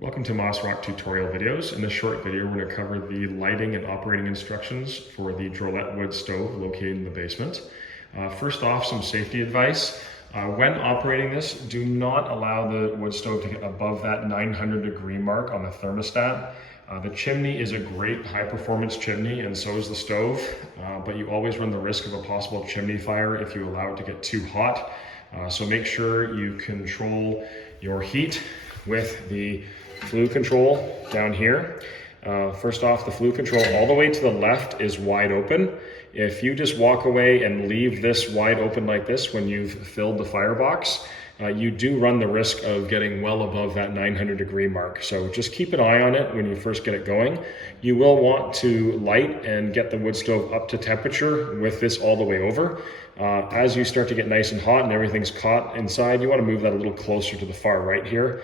Welcome to Mossrock tutorial videos. In this short video, we're going to cover the lighting and operating instructions for the Drolet wood stove located in the basement. First off, some safety advice. When operating this, do not allow the wood stove to get above that 900-degree mark on the thermostat. The chimney is a great high-performance chimney, and so is the stove, but you always run the risk of a possible chimney fire if you allow it to get too hot. So make sure you control your heat with the flue control down here. First off, the flue control all the way to the left is wide open. If you just walk away and leave this wide open like this when you've filled the firebox, you do run the risk of getting well above that 900-degree mark. So just keep an eye on it when you first get it going. You will want to light and get the wood stove up to temperature with this all the way over. As you start to get nice and hot and everything's caught inside, you want to move that a little closer to the far right here.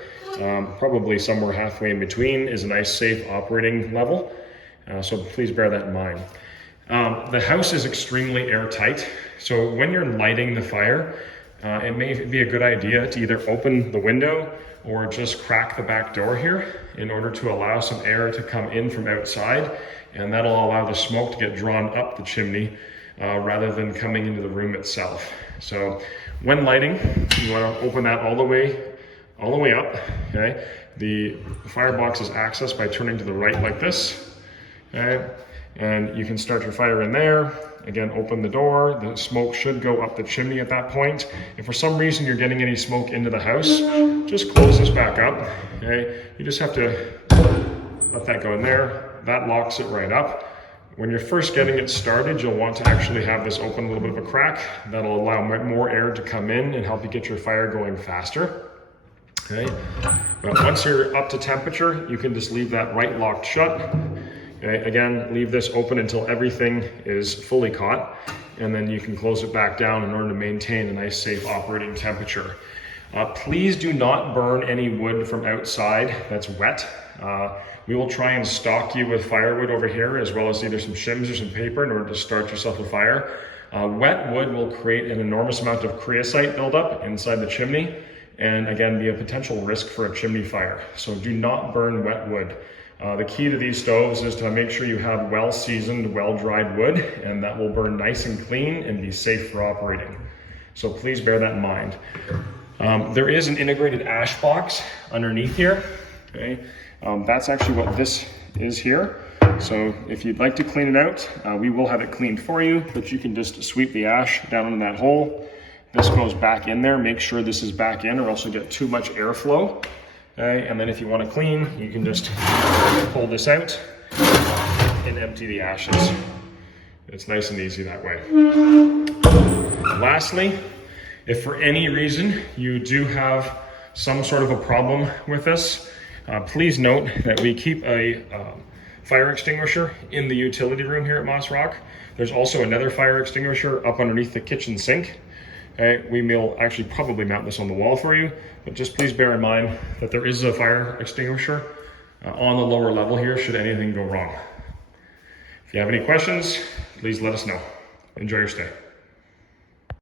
Probably somewhere halfway in between is a nice safe operating level. So please bear that in mind. The house is extremely airtight. So when you're lighting the fire, it may be a good idea to either open the window or just crack the back door here in order to allow some air to come in from outside, and that'll allow the smoke to get drawn up the chimney rather than coming into the room itself. So when lighting, you want to open that all the way up. Okay, the firebox is accessed by turning to the right like this. Okay, and you can start your fire in there. Again, open the door. The smoke should go up the chimney at that point. If for some reason you're getting any smoke into the house, just close this back up. Okay, you just have to let that go in there. That locks it right up. When you're first getting it started, you'll want to actually have this open a little bit of a crack. That'll allow more air to come in and help you get your fire going faster. Okay, but once you're up to temperature, you can just leave that right locked shut. Okay, again, leave this open until everything is fully caught, and then you can close it back down in order to maintain a nice safe operating temperature. Please do not burn any wood from outside that's wet. We will try and stock you with firewood over here, as well as either some shims or some paper in order to start yourself a fire. Wet wood will create an enormous amount of creosote buildup inside the chimney, and again, be a potential risk for a chimney fire. So do not burn wet wood. The key to these stoves is to make sure you have well-seasoned, well-dried wood, and that will burn nice and clean and be safe for operating. So please bear that in mind. There is an integrated ash box underneath here. Okay, that's actually what this is here. So if you'd like to clean it out, we will have it cleaned for you, but you can just sweep the ash down in that hole. This goes back in there. Make sure this is back in, or else you'll get too much airflow. Okay, and then if you want to clean, you can just pull this out and empty the ashes. It's nice and easy that way. Lastly, if for any reason you do have some sort of a problem with this, please note that we keep a fire extinguisher in the utility room here at Mossrock. There's also another fire extinguisher up underneath the kitchen sink. Okay, we will actually probably mount this on the wall for you, but just please bear in mind that there is a fire extinguisher on the lower level here should anything go wrong. If you have any questions, please let us know. Enjoy your stay.